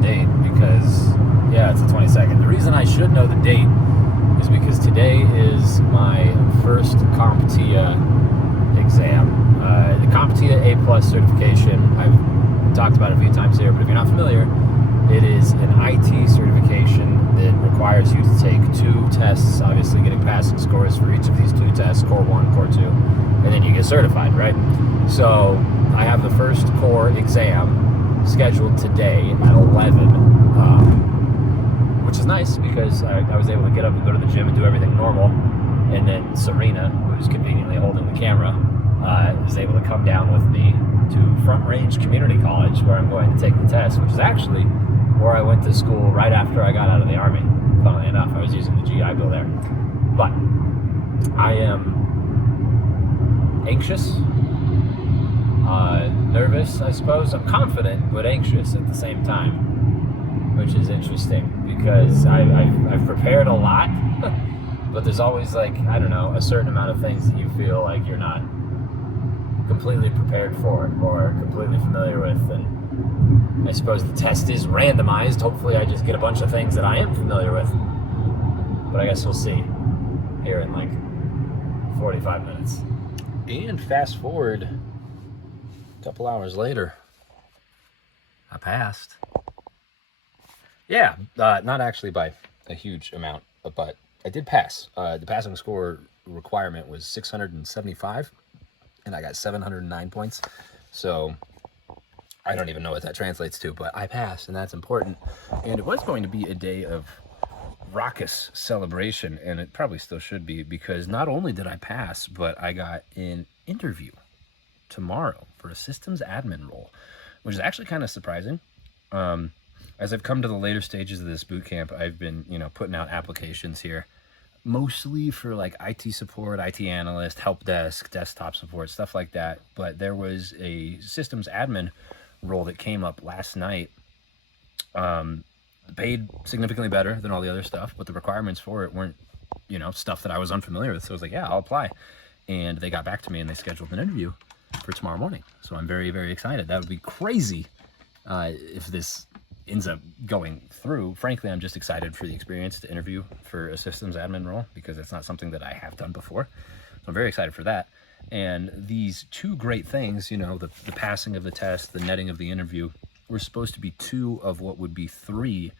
date because, yeah, it's the 22nd. The reason I should know the date is because today is my first CompTIA exam. The CompTIA A+ certification, I've talked about it a few times here, but if you're not familiar, it is an IT certification that requires you to take 2 tests, obviously getting passing scores for each of these 2 tests, Core 1, Core 2, and then you get certified, right? So I have the first core exam scheduled today at 11, which is nice because I was able to get up and go to the gym and do everything normal, and then Serena, who's conveniently holding the camera, is able to come down with me to Front Range Community College, where I'm going to take the test, which is actually where I went to school right after I got out of the Army. Funnily enough, I was using the GI Bill there. But I am anxious, nervous, I suppose. I'm confident, but anxious at the same time, which is interesting because I've prepared a lot, but there's always, like, I don't know, a certain amount of things that you feel like you're not completely prepared for or completely familiar with. And I suppose the test is randomized. Hopefully I just get a bunch of things that I am familiar with, but I guess we'll see here in like 45 minutes. And fast forward a couple hours later, I passed. Yeah, not actually by a huge amount, but I did pass. The passing score requirement was 675, and I got 709 points. So I don't even know what that translates to, but I passed, and that's important. And it was going to be a day of raucous celebration, and it probably still should be, because not only did I pass, but I got an interview tomorrow for a systems admin role, which is actually kind of surprising. As I've come to the later stages of this boot camp, I've been, putting out applications here, mostly for like IT support, IT analyst, help desk, desktop support, stuff like that. But there was a systems admin role that came up last night. Paid significantly better than all the other stuff, but the requirements for it weren't, stuff that I was unfamiliar with. So I was like, yeah, I'll apply. And they got back to me and they scheduled an interview for tomorrow morning. So I'm very, very excited. That would be crazy if this ends up going through. Frankly, I'm just excited for the experience to interview for a systems admin role, because it's not something that I have done before. So I'm very excited for that. And these 2 great things, the passing of the test, the netting of the interview, were supposed to be 2 of what would be 3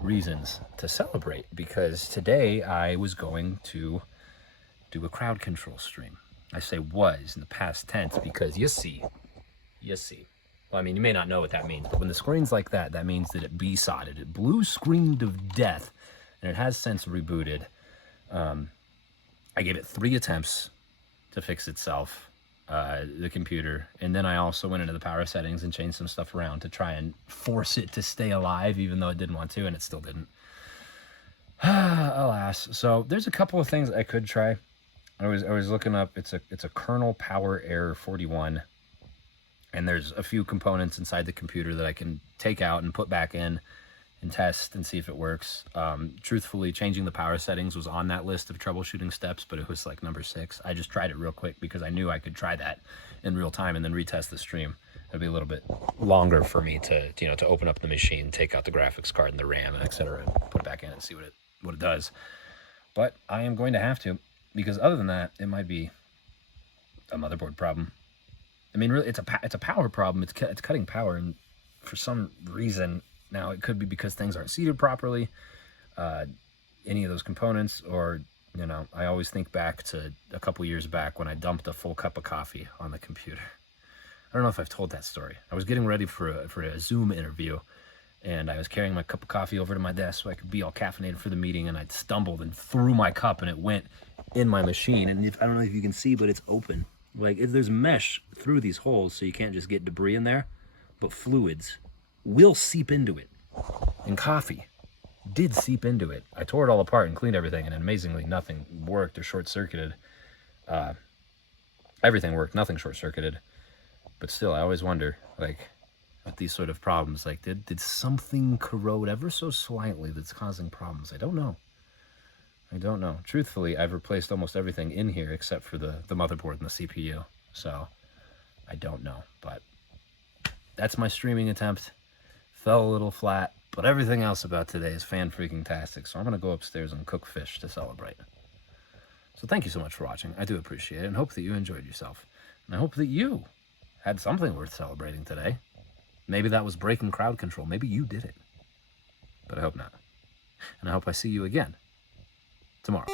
reasons to celebrate, because today I was going to do a crowd control stream. I say was in the past tense because you see. Well, I mean, you may not know what that means, but when the screen's like that, that means that it B-sodded. It blue screened of death, and it has since rebooted. I gave it 3 attempts to fix itself, the computer, and then I also went into the power settings and changed some stuff around to try and force it to stay alive, even though it didn't want to, and it still didn't. Alas. So there's a couple of things I could try. I was looking up. It's a kernel power error 41, and there's a few components inside the computer that I can take out and put back in and test and see if it works. Truthfully, changing the power settings was on that list of troubleshooting steps, but it was like number 6. I just tried it real quick because I knew I could try that in real time and then retest the stream. It'd be a little bit longer for me to open up the machine, take out the graphics card and the RAM, etc., and put it back in and see what it does. But I am going to have to, because other than that, it might be a motherboard problem. I mean, really, it's a power problem. It's cutting power, and for some reason, now it could be because things aren't seated properly, any of those components, or, I always think back to a couple years back when I dumped a full cup of coffee on the computer. I don't know if I've told that story. I was getting ready for a Zoom interview, and I was carrying my cup of coffee over to my desk so I could be all caffeinated for the meeting, and I stumbled and threw my cup, and it went in my machine. And I don't know if you can see, but it's open. Like, there's mesh through these holes, so you can't just get debris in there, but fluids will seep into it. And coffee did seep into it. I tore it all apart and cleaned everything, and amazingly nothing worked or short-circuited. Everything worked, nothing short-circuited. But still, I always wonder, like, with these sort of problems, like, did something corrode ever so slightly that's causing problems? I don't know. Truthfully, I've replaced almost everything in here except for the motherboard and the CPU. So, I don't know. But that's my streaming attempt. Fell a little flat. But everything else about today is fan-freaking-tastic, so I'm going to go upstairs and cook fish to celebrate. So thank you so much for watching. I do appreciate it, and hope that you enjoyed yourself. And I hope that you had something worth celebrating today. Maybe that was breaking crowd control. Maybe you did it. But I hope not. And I hope I see you again tomorrow.